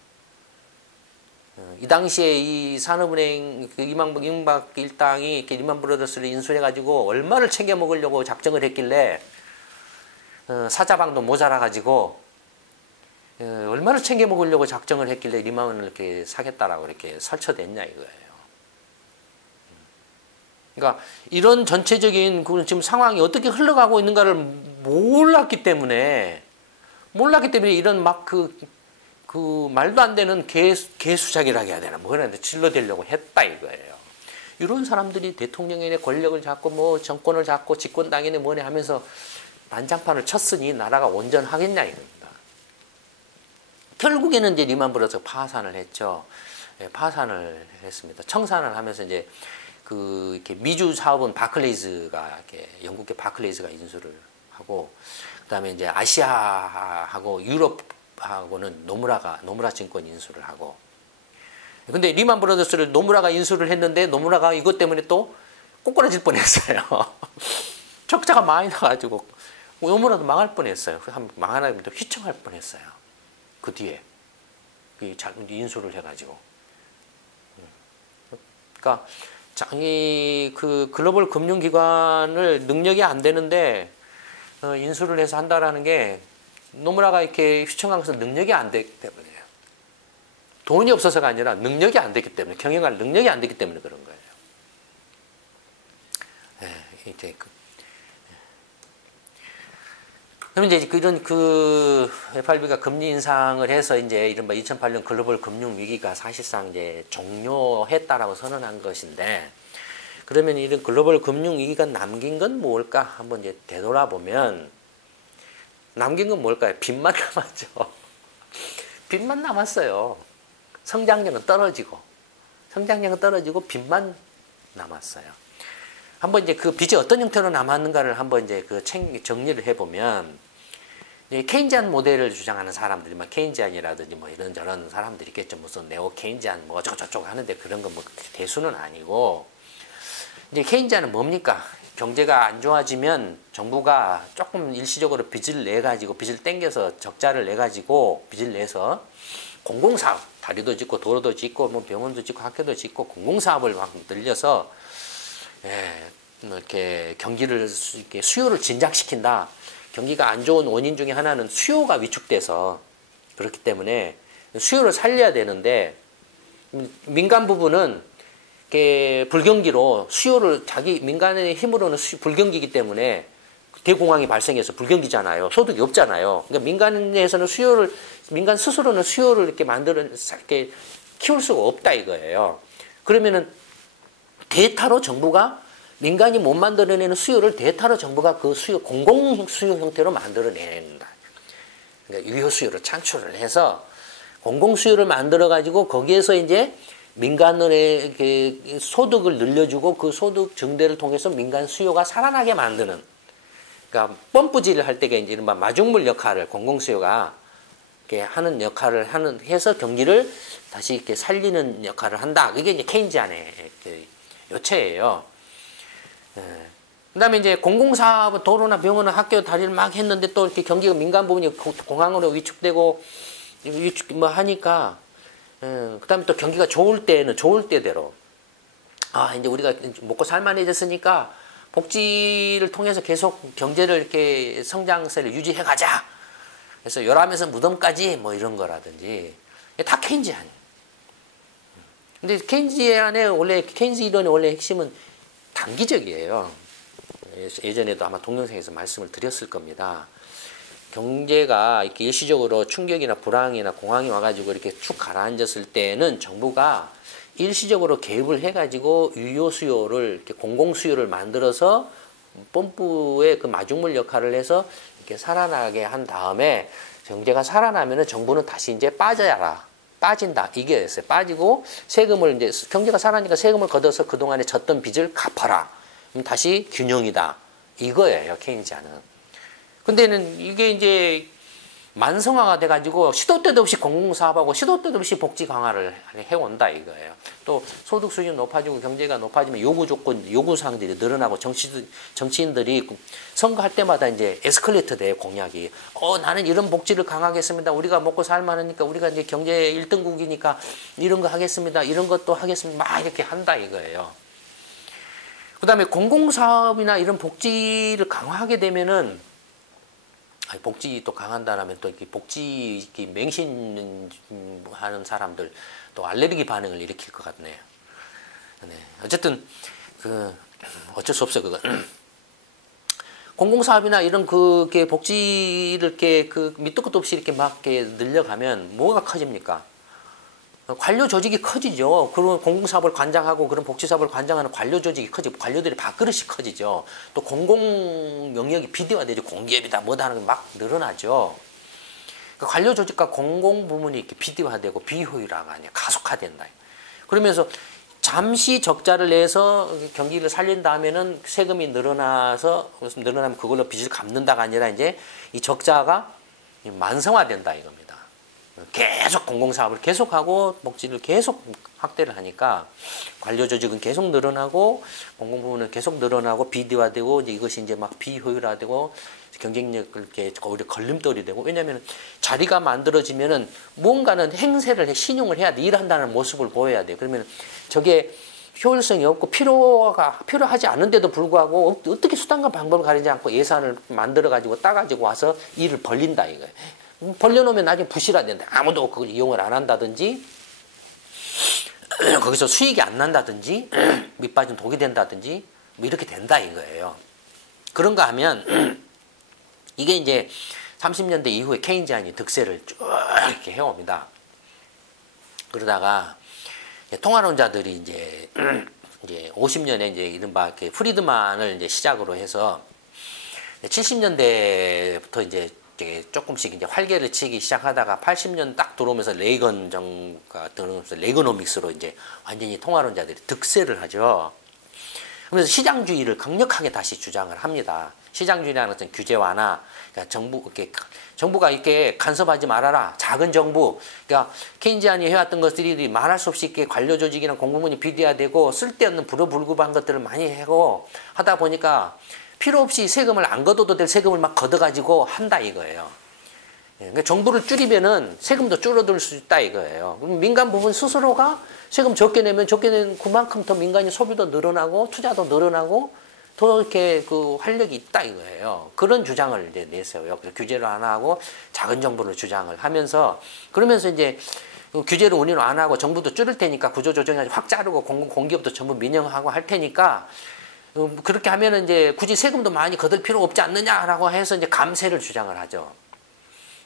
이 당시에 이 산업은행 그 이명박 일당이 이렇게 리만 브라더스를 인수해가지고 얼마를 챙겨 먹으려고 작정을 했길래 사자방도 모자라가지고 얼마를 챙겨 먹으려고 작정을 했길래 리만을 이렇게 사겠다라고 이렇게 설쳐댔냐 이거예요. 그러니까 이런 전체적인 그 지금 상황이 어떻게 흘러가고 있는가를 몰랐기 때문에 이런 막 그 말도 안 되는 개수작이라고 해야 되나 뭐 그런데 질러대려고 했다 이거예요. 이런 사람들이 대통령의 권력을 잡고 뭐 정권을 잡고 집권당이네 뭐네 하면서 난장판을 쳤으니 나라가 온전하겠냐 이겁니다. 결국에는 이제 리만 브라더스 파산을 했죠. 예, 파산을 했습니다. 청산을 하면서 이제 그 이렇게 미주 사업은 바클레이즈가 이렇게 영국의 바클레이즈가 인수를 하고 그다음에 이제 아시아하고 유럽하고는 노무라 증권 인수를 하고 근데 리만 브라더스를 노무라가 인수를 했는데 노무라가 이것 때문에 또 꼬꾸라질 뻔했어요. 적자가 많이 나가지고 노무라도 망할 뻔했어요. 망하나보다 휘청할 뻔했어요. 그 뒤에 잘못 인수를 해가지고 그러니까 이 그 글로벌 금융기관을 능력이 안 되는데 인수를 해서 한다라는 게 노무라가 이렇게 휘청하면서 능력이 안 되기 때문이에요. 돈이 없어서가 아니라 능력이 안 되기 때문에 경영할 능력이 안 되기 때문에 그런 거예요. 네, 이제 그럼 이제 이런 FRB가 금리 인상을 해서 이제 이른바 2008년 글로벌 금융 위기가 사실상 이제 종료했다라고 선언한 것인데, 그러면 이런 글로벌 금융 위기가 남긴 건 뭘까? 한번 이제 되돌아보면, 남긴 건 뭘까요? 빚만 남았죠. 빚만 남았어요. 성장력은 떨어지고 빚만 남았어요. 한번 이제 그 빚이 어떤 형태로 남았는가를 한번 이제 정리를 해보면, 케인지안 모델을 주장하는 사람들이, 뭐 케인지안이라든지 뭐 이런저런 사람들이 있겠죠. 무슨 네오 케인지안 뭐 어쩌고저쩌고 하는데 그런 건 뭐 대수는 아니고, 이제 케인지안은 뭡니까? 경제가 안 좋아지면 정부가 조금 일시적으로 빚을 내가지고, 빚을 땡겨서 적자를 내가지고, 빚을 내서 공공사업, 다리도 짓고 도로도 짓고 뭐 병원도 짓고 학교도 짓고 공공사업을 막 늘려서 이렇게 경기를 이렇게 수요를 진작시킨다. 경기가 안 좋은 원인 중에 하나는 수요가 위축돼서 그렇기 때문에 수요를 살려야 되는데, 민간 부분은 이렇게 불경기로 수요를 자기 민간의 힘으로는 불경기이기 때문에 대공황이 발생해서 불경기잖아요. 소득이 없잖아요. 그러니까 민간에서는 민간 스스로는 수요를 이렇게 이렇게 키울 수가 없다 이거예요. 그러면은 대타로 정부가 민간이 못 만들어내는 수요를 대타로 정부가 그 공공 수요 형태로 만들어낸다. 그러니까 유효 수요를 창출을 해서 공공 수요를 만들어 가지고 거기에서 이제 민간의 소득을 늘려주고 그 소득 증대를 통해서 민간 수요가 살아나게 만드는, 그러니까 펌프질을 할 때가 이제 이른바 마중물 역할을 공공 수요가 이렇게 하는 역할을 해서 경기를 다시 이렇게 살리는 역할을 한다. 이게 이제 케인지안의 요체예요. 그 다음에 이제 공공사업, 도로나 병원이나 학교 다리를 막 했는데 또 이렇게 경기가 민간 부분이 공항으로 위축되고 뭐 하니까, 그 다음에 또 경기가 좋을 때는 좋을 때대로, 이제 우리가 먹고 살만해졌으니까 복지를 통해서 계속 경제를 이렇게 성장세를 유지해 가자. 그래서 열하면서 무덤까지 뭐 이런 거라든지, 다 케인지안. 근데 케인즈 이론의 원래 핵심은 단기적이에요. 예전에도 아마 동영상에서 말씀을 드렸을 겁니다. 경제가 이렇게 일시적으로 충격이나 불황이나 공황이 와가지고 이렇게 축 가라앉았을 때는 정부가 일시적으로 개입을 해가지고 유효 수요를, 이렇게 공공 수요를 만들어서 펌프의 그 마중물 역할을 해서 이렇게 살아나게 한 다음에, 경제가 살아나면은 정부는 다시 이제 빠진다. 이게 됐어요. 빠지고 세금을 이제 경제가 살아나니까 세금을 걷어서 그동안에 졌던 빚을 갚아라. 그럼 다시 균형이다. 이거예요, 케인지안은. 근데는 이게 이제 만성화가 돼가지고 시도 때도 없이 공공사업하고 시도 때도 없이 복지 강화를 해온다 이거예요. 또 소득 수준이 높아지고 경제가 높아지면 요구 조건, 요구 사항들이 늘어나고 정치인들이 선거할 때마다 이제 에스컬레이터 돼요, 공약이. 나는 이런 복지를 강하겠습니다. 우리가 먹고 살만하니까 우리가 이제 경제 1등국이니까 이런 거 하겠습니다. 이런 것도 하겠습니다. 막 이렇게 한다 이거예요. 그 다음에 공공사업이나 이런 복지를 강화하게 되면은 복지 또 강한다라면 또 이렇게 복지 맹신하는 사람들 또 알레르기 반응을 일으킬 것 같네요. 네. 어쨌든 어쩔 수 없어 그건. 공공사업이나 이런 그게 복지를 이렇게 밑도 끝도 없이 이렇게 막 이렇게 늘려가면 뭐가 커집니까? 관료 조직이 커지죠. 그런 공공사업을 관장하고 그런 복지사업을 관장하는 관료 조직이 커지고 관료들이 밥그릇이 커지죠. 또 공공 영역이 비대화되죠. 공기업이다 뭐다 하는 게 막 늘어나죠. 그러니까 관료 조직과 공공 부문이 이렇게 비대화되고 비효율화가 아니야 가속화된다. 그러면서 잠시 적자를 내서 경기를 살린 다음에는 세금이 늘어나면 그걸로 빚을 갚는다가 아니라 이제 이 적자가 만성화된다 이겁니다. 계속 공공사업을 계속하고 복지를 계속 확대를 하니까 관료 조직은 계속 늘어나고 공공부문은 계속 늘어나고 비대화되고 이것이 이제 막 비효율화되고 경쟁력을 이렇게 오히려 걸림돌이 되고 왜냐하면 자리가 만들어지면은 뭔가는 행세를 해 신용을 해야 돼 일한다는 모습을 보여야 돼 그러면 저게 효율성이 없고 필요하지 않은데도 불구하고 어떻게 수단과 방법을 가리지 않고 예산을 만들어 가지고 따가지고 와서 일을 벌린다 이거예요. 벌려놓으면 나중에 부실화된다. 아무도 그걸 이용을 안 한다든지 거기서 수익이 안 난다든지 밑빠진 독이 된다든지 뭐 이렇게 된다 이거예요. 그런가 하면 이게 이제 30년대 이후에 케인지안이 득세를 쭉 이렇게 해옵니다. 그러다가 통화론자들이 이제 50년에 이제 이른바 프리드만을 이제 시작으로 해서 70년대부터 이제 조금씩 이제 활개를 치기 시작하다가 80년 딱 들어오면서 레이건 정부가 들어오면서 레이거노믹스로 이제 완전히 통화론자들이 득세를 하죠. 그러면서 시장주의를 강력하게 다시 주장을 합니다. 시장주의라는 것은 규제 완화, 그러니까 정부가 이렇게 간섭하지 말아라. 작은 정부, 그러니까 케인지안이 해왔던 것들이 말할 수 없이 이렇게 관료 조직이랑 공무원이 비대화되고 쓸데없는 불효불급한 것들을 많이 하고 하다 보니까 필요 없이 세금을 안 걷어도 될 세금을 막 걷어가지고 한다 이거예요. 그러니까 정부를 줄이면은 세금도 줄어들 수 있다 이거예요. 그럼 민간 부분 스스로가 세금 적게 내면 적게 낸 그만큼 더 민간의 소비도 늘어나고 투자도 늘어나고 더 이렇게 활력이 있다 이거예요. 그런 주장을 이제 내세워요. 그래서 규제를 안 하고 작은 정부를 주장을 하면서 그러면서 이제 규제를 운영 안 하고 정부도 줄일 테니까 구조조정해서 확 자르고 공기업도 전부 민영하고 할 테니까 그렇게 하면은 이제 굳이 세금도 많이 거둘 필요 없지 않느냐라고 해서 이제 감세를 주장을 하죠.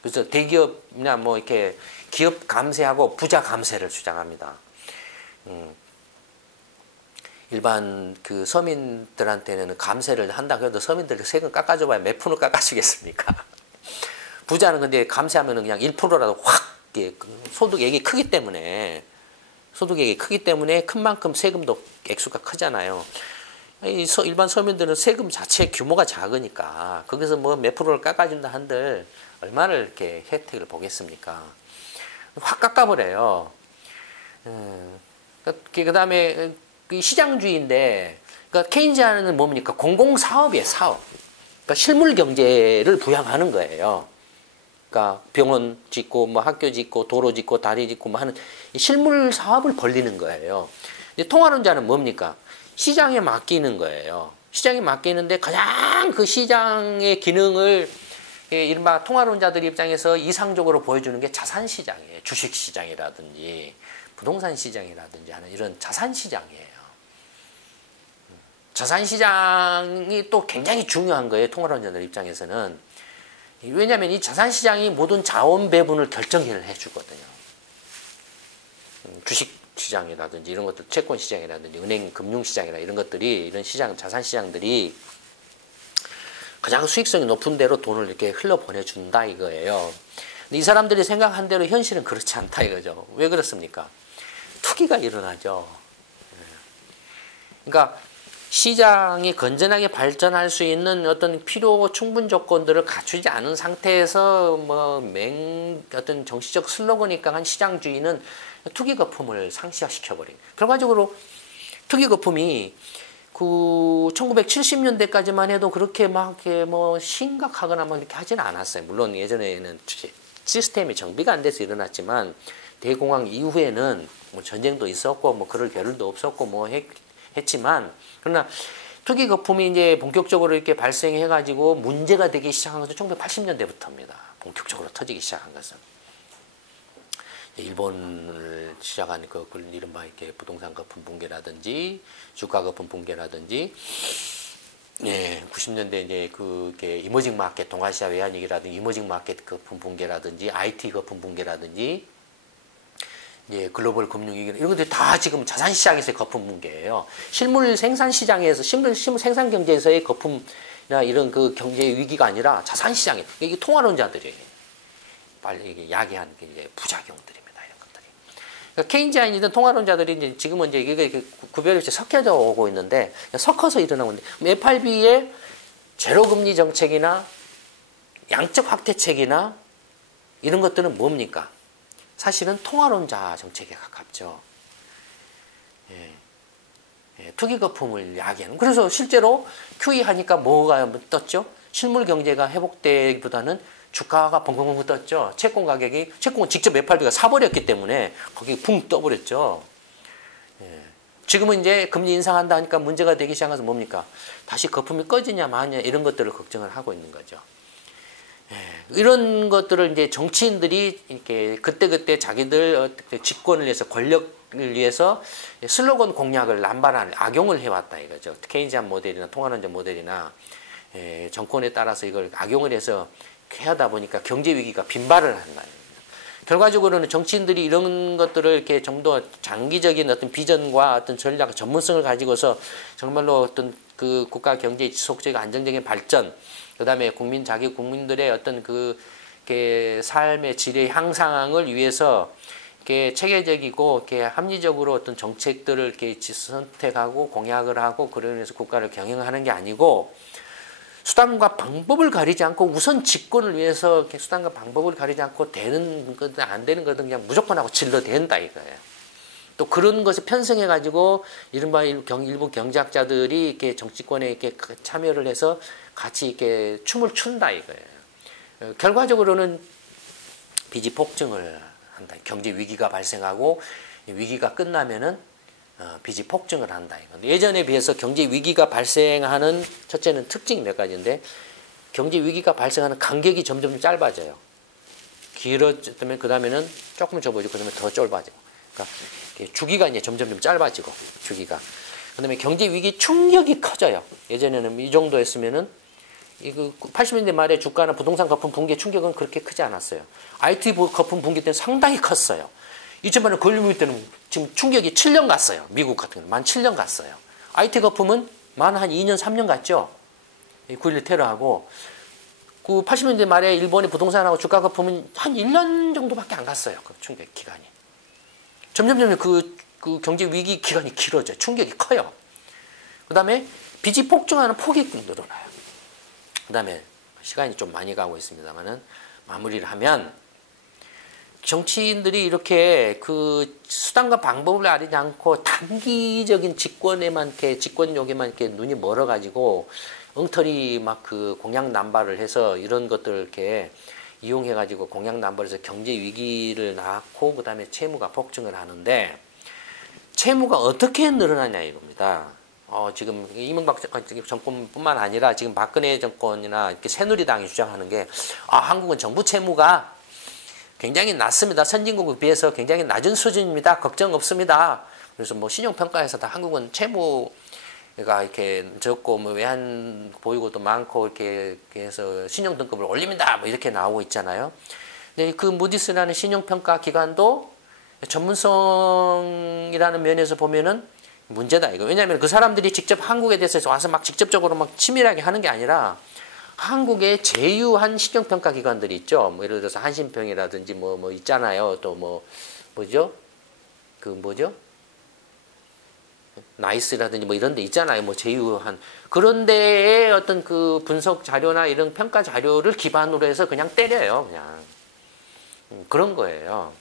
그래서 대기업이나 뭐 이렇게 기업 감세하고 부자 감세를 주장합니다. 일반 서민들한테는 감세를 한다 그래도 서민들 세금 깎아줘봐야 몇 푼을 깎아주겠습니까? 부자는 근데 감세하면은 그냥 1%라도 확 소득액이 크기 때문에 큰 만큼 세금도 액수가 크잖아요. 일반 서민들은 세금 자체 규모가 작으니까 거기서 뭐 몇 프로를 깎아준다 한들 얼마나 이렇게 혜택을 보겠습니까? 확 깎아버려요. 그 다음에 시장주의인데 그러니까 케인지안은 뭡니까? 공공사업이에요. 사업. 그러니까 실물 경제를 부양하는 거예요. 그러니까 병원 짓고 뭐 학교 짓고 도로 짓고 다리 짓고 뭐 하는 실물 사업을 벌리는 거예요. 통화론자는 뭡니까? 시장에 맡기는 거예요. 시장에 맡기는데 가장 그 시장의 기능을 이른바 통화론자들 입장에서 이상적으로 보여주는 게 자산시장이에요. 주식시장이라든지 부동산 시장이라든지 하는 이런 자산시장이에요. 자산시장이 또 굉장히 중요한 거예요. 통화론자들 입장에서는. 왜냐하면 이 자산시장이 모든 자원 배분을 결정을 해주거든요. 주식시장이라든지 이런 것들, 채권시장이라든지 은행, 금융시장이나 이런 것들이 이런 시장, 자산시장들이 가장 수익성이 높은 대로 돈을 이렇게 흘러보내준다 이거예요. 근데 이 사람들이 생각한 대로 현실은 그렇지 않다 이거죠. 왜 그렇습니까? 투기가 일어나죠. 그러니까 시장이 건전하게 발전할 수 있는 어떤 필요 충분 조건들을 갖추지 않은 상태에서 어떤 정치적 슬로건이 강한 시장주의는 투기 거품을 상시시켜버린. 결과적으로 투기 거품이 그 1970년대까지만 해도 그렇게 막 이렇게 뭐 심각하거나 막 이렇게 하지는 않았어요. 물론 예전에는 시스템이 정비가 안 돼서 일어났지만 대공황 이후에는 뭐 전쟁도 있었고 뭐 그럴 겨를도 없었고 뭐 했지만 그러나 투기 거품이 이제 본격적으로 이렇게 발생해가지고 문제가 되기 시작한 것은 1980년대부터입니다. 본격적으로 터지기 시작한 것은. 일본을 시작한 그 이른바 이렇게 부동산 거품 붕괴라든지 주가 거품 붕괴라든지, 예, 90년대 이제 그게 이머징 마켓 동아시아 외환위기라든지 이머징 마켓 거품 붕괴라든지 IT 거품 붕괴라든지, 예, 글로벌 금융위기 이런 것들이 다 지금 자산 시장에서의 거품 붕괴예요. 실물 생산 시장에서 실물 생산 경제에서의 거품이나 이런 그 경제 위기가 아니라 자산 시장에 이게 통화론자들이 빨리 이게 야기한 이제 부작용들입니다. 이런 것들이. 그러니까 케인지안이든 통화론자들이 이제 지금은 이제 이게 구별이 섞여져 오고 있는데 섞어서 일어나고 있는데 FRB의 제로금리 정책이나 양적 확대책이나 이런 것들은 뭡니까? 사실은 통화론자 정책에 가깝죠. 예. 예, 투기 거품을 야기하는. 그래서 실제로 QE 하니까 뭐가 떴죠? 실물 경제가 회복되기보다는 주가가 벙벙벙 떴죠. 채권은 직접 FRB가 사버렸기 때문에 거기 붕 떠버렸죠. 예. 지금은 이제 금리 인상한다 하니까 문제가 되기 시작해서 뭡니까? 다시 거품이 꺼지냐 마냐 이런 것들을 걱정을 하고 있는 거죠. 예, 이런 것들을 이제 정치인들이 이렇게 그때그때 자기들 집권을 위해서 권력을 위해서 슬로건 공약을 남발하는 악용을 해왔다 이거죠. 케인지안 모델이나 통화론자 모델이나, 예, 정권에 따라서 이걸 악용을 해서 하다 보니까 경제 위기가 빈발을 한다. 결과적으로는 정치인들이 이런 것들을 이렇게 좀 더 장기적인 어떤 비전과 어떤 전략, 전문성을 가지고서 정말로 어떤 그 국가 경제의 지속적이고 안정적인 발전, 그다음에 자기 국민들의 어떤 그 삶의 질의 향상을 위해서 이렇게 체계적이고 이렇게 합리적으로 어떤 정책들을 이렇게 선택하고 공약을 하고 그러면서 국가를 경영하는 게 아니고 수단과 방법을 가리지 않고 우선 집권을 위해서 이렇게 수단과 방법을 가리지 않고 되는 거든 안 되는 거든 그냥 무조건 하고 질러댄다 이거예요. 또 그런 것에 편성해 가지고 이른바 일부 경제학자들이 이렇게 정치권에 이렇게 참여를 해서 같이 이렇게 춤을 춘다 이거예요. 결과적으로는 빚이 폭증을 한다. 경제 위기가 발생하고 위기가 끝나면은 빚이 폭증을 한다 이거. 예전에 비해서 경제 위기가 발생하는 첫째는 특징이 몇 가지인데 경제 위기가 발생하는 간격이 점점 짧아져요. 길어지면 그 다음에는 조금 좁아지고 그 다음에 더 짧아지고. 그러니까 주기가 이제 점점 짧아지고 주기가. 그다음에 경제 위기 충격이 커져요. 예전에는 이 정도 했으면은 이거 80년대 말에 주가나 부동산 거품 붕괴 충격은 그렇게 크지 않았어요. IT 거품 붕괴 때는 상당히 컸어요. 2000년에 걸리물 때는 지금 충격이 7년 갔어요. 미국 같은 경우는 만 7년 갔어요. IT 거품은 만 한 2년 3년 갔죠. 9.11 테러하고 그 80년대 말에 일본의 부동산하고 주가 거품은 한 1년 정도밖에 안 갔어요. 그 충격 기간이. 점점 그 경제 위기 기간이 길어져요. 충격이 커요. 그 다음에 빚이 폭증하는 폭이 늘어나요. 그 다음에 시간이 좀 많이 가고 있습니다만은 마무리를 하면 정치인들이 이렇게 그 수단과 방법을 알지 않고 단기적인 집권에만 이렇게 집권욕에만 이렇게 눈이 멀어가지고 엉터리 막 그 공약 남발을 해서 이런 것들을 이렇게 이용해가지고 공약 남발해서 경제 위기를 낳고 그 다음에 채무가 폭증을 하는데 채무가 어떻게 늘어나냐 이겁니다. 지금 이명박 정권뿐만 아니라 지금 박근혜 정권이나 이렇게 새누리당이 주장하는 게 한국은 정부 채무가 굉장히 낮습니다. 선진국에 비해서 굉장히 낮은 수준입니다. 걱정 없습니다. 그래서 뭐 신용평가에서 다 한국은 채무가 이렇게 적고 뭐 외환 보유고도 많고 이렇게 해서 신용 등급을 올립니다. 뭐 이렇게 나오고 있잖아요. 근데 그 무디스라는 신용평가 기관도 전문성이라는 면에서 보면은 문제다 이거. 왜냐하면 그 사람들이 직접 한국에 대해서 와서 막 직접적으로 막 치밀하게 하는 게 아니라 한국의 제휴한 신용평가 기관들이 있죠. 뭐 예를 들어서 한신평이라든지 뭐 있잖아요. 또 뭐죠? 그 뭐죠? 나이스라든지 뭐 이런 데 있잖아요. 뭐 제휴한 그런 데에 어떤 그 분석 자료나 이런 평가 자료를 기반으로 해서 그냥 때려요. 그냥 그런 거예요.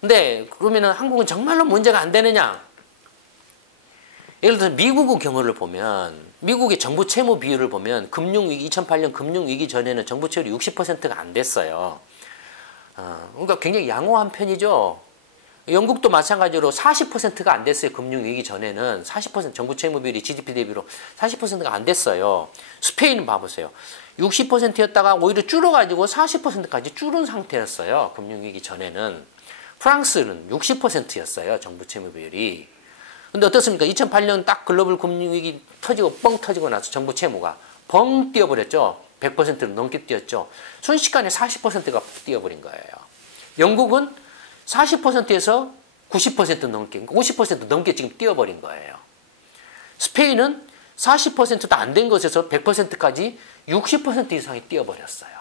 근데 그러면은 한국은 정말로 문제가 안 되느냐? 예를 들어서 미국의 경우를 보면 미국의 정부 채무 비율을 보면 금융위기 2008년 금융위기 전에는 정부 채율이 60%가 안 됐어요. 그러니까 굉장히 양호한 편이죠. 영국도 마찬가지로 40%가 안 됐어요. 금융위기 전에는 40% 정부 채무 비율이 GDP 대비로 40%가 안 됐어요. 스페인은 봐보세요. 60%였다가 오히려 줄어가지고 40%까지 줄은 상태였어요. 금융위기 전에는. 프랑스는 60%였어요. 정부 채무 비율이. 근데 어떻습니까? 2008년 딱 글로벌 금융위기 터지고 뻥 터지고 나서 정부 채무가 벙 뛰어버렸죠. 100%를 넘게 뛰었죠. 순식간에 40%가 뛰어버린 거예요. 영국은 40%에서 90% 넘게, 50% 넘게 지금 뛰어버린 거예요. 스페인은 40%도 안 된 것에서 100%까지 60% 이상이 뛰어버렸어요.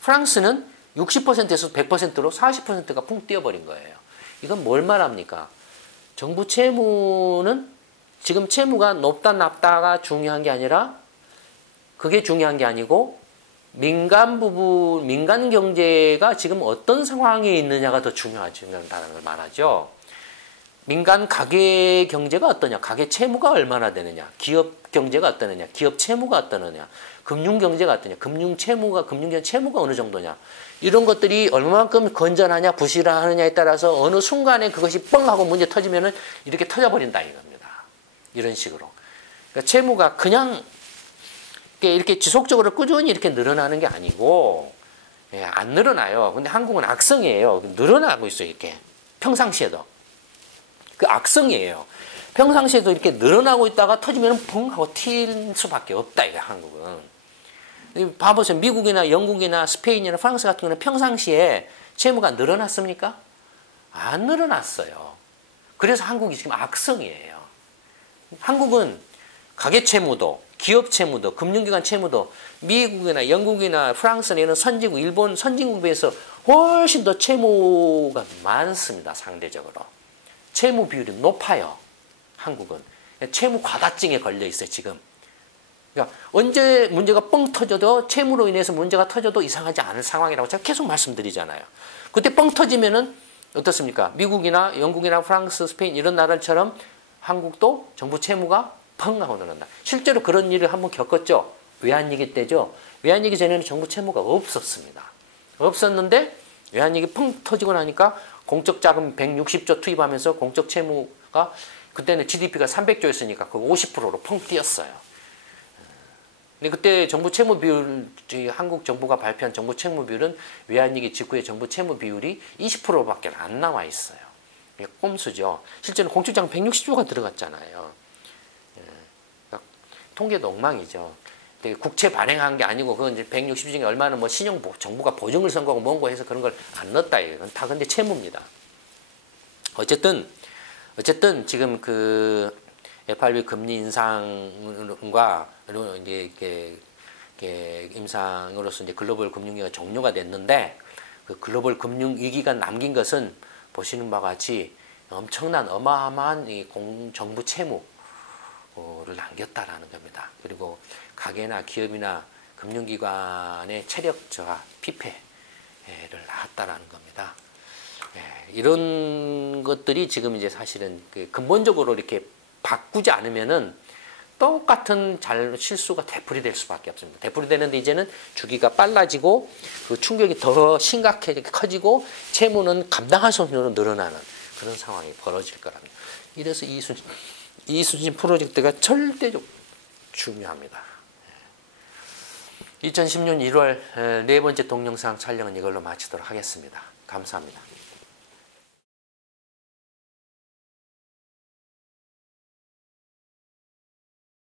프랑스는 60%에서 100%로 40%가 풍 뛰어버린 거예요. 이건 뭘 말합니까? 정부 채무는 지금 채무가 높다 낮다가 중요한 게 아니라 그게 중요한 게 아니고 민간 부분, 민간 경제가 지금 어떤 상황에 있느냐가 더 중요하다는 걸 말하죠. 민간 가계 경제가 어떠냐, 가계 채무가 얼마나 되느냐, 기업 경제가 어떠느냐, 기업 채무가 어떠느냐, 금융 경제가 어떠냐, 금융 채무가 어느 정도냐, 이런 것들이 얼마만큼 건전하냐, 부실하느냐에 따라서 어느 순간에 그것이 뻥 하고 문제 터지면은 이렇게 터져버린다 이겁니다. 이런 식으로. 그러니까 채무가 그냥 이렇게 지속적으로 꾸준히 이렇게 늘어나는 게 아니고, 안 늘어나요. 근데 한국은 악성이에요. 늘어나고 있어요, 이렇게. 평상시에도. 그 악성이에요. 평상시에도 이렇게 늘어나고 있다가 터지면 펑 하고 튈 수밖에 없다, 이게 한국은. 봐보세요. 미국이나 영국이나 스페인이나 프랑스 같은 경우는 평상시에 채무가 늘어났습니까? 안 늘어났어요. 그래서 한국이 지금 악성이에요. 한국은 가계 채무도, 기업 채무도, 금융기관 채무도 미국이나 영국이나 프랑스나 이런 선진국, 일본 선진국에 비해서 훨씬 더 채무가 많습니다. 상대적으로. 채무 비율이 높아요. 한국은. 채무 과다증에 걸려 있어요. 지금. 그러니까 언제 문제가 뻥 터져도 채무로 인해서 문제가 터져도 이상하지 않은 상황이라고 제가 계속 말씀드리잖아요. 그때 뻥 터지면은 어떻습니까? 미국이나 영국이나 프랑스, 스페인 이런 나라처럼 한국도 정부 채무가 펑 하고 늘어난다. 실제로 그런 일을 한번 겪었죠. 외환위기 때죠. 외환위기 전에는 정부 채무가 없었습니다. 없었는데 외환위기 펑 터지고 나니까 공적 자금 160조 투입하면서 공적 채무가 그때는 GDP가 300조였으니까 그 50%로 펑 뛰었어요. 근데 그때 정부 채무 비율, 한국 정부가 발표한 정부 채무 비율은 외환위기 직후에 정부 채무 비율이 20%밖에 안 나와 있어요. 이게 꼼수죠. 실제로 공적 자금 160조가 들어갔잖아요. 통계도 엉망이죠. 국채 발행한 게 아니고 그건 이제 160조 중에 얼마는 뭐 신용 정부가 보증을 선고하고 뭔고 해서 그런 걸 안 넣었다 이건 다 근데 채무입니다. 어쨌든 지금 그 FRB 금리 인상과 이제 임상으로서 이제 글로벌 금융위기가 종료가 됐는데 그 글로벌 금융위기가 남긴 것은 보시는 바와 같이 엄청난 어마어마한 이 정부 채무 를 남겼다라는 겁니다. 그리고 가계나 기업이나 금융기관의 체력 저하, 피폐를 낳았다라는 겁니다. 이런 것들이 지금 이제 사실은 근본적으로 이렇게 바꾸지 않으면은 똑같은 실수가 되풀이될 수밖에 없습니다. 되풀이되는데 이제는 주기가 빨라지고 그 충격이 더 심각하게 커지고 채무는 감당할 수 없는 늘어나는 그런 상황이 벌어질 거랍니다. 이래서 이순신 프로젝트가 절대적으로 중요합니다. 2010년 1월 네 번째 동영상 촬영은 이걸로 마치도록 하겠습니다. 감사합니다.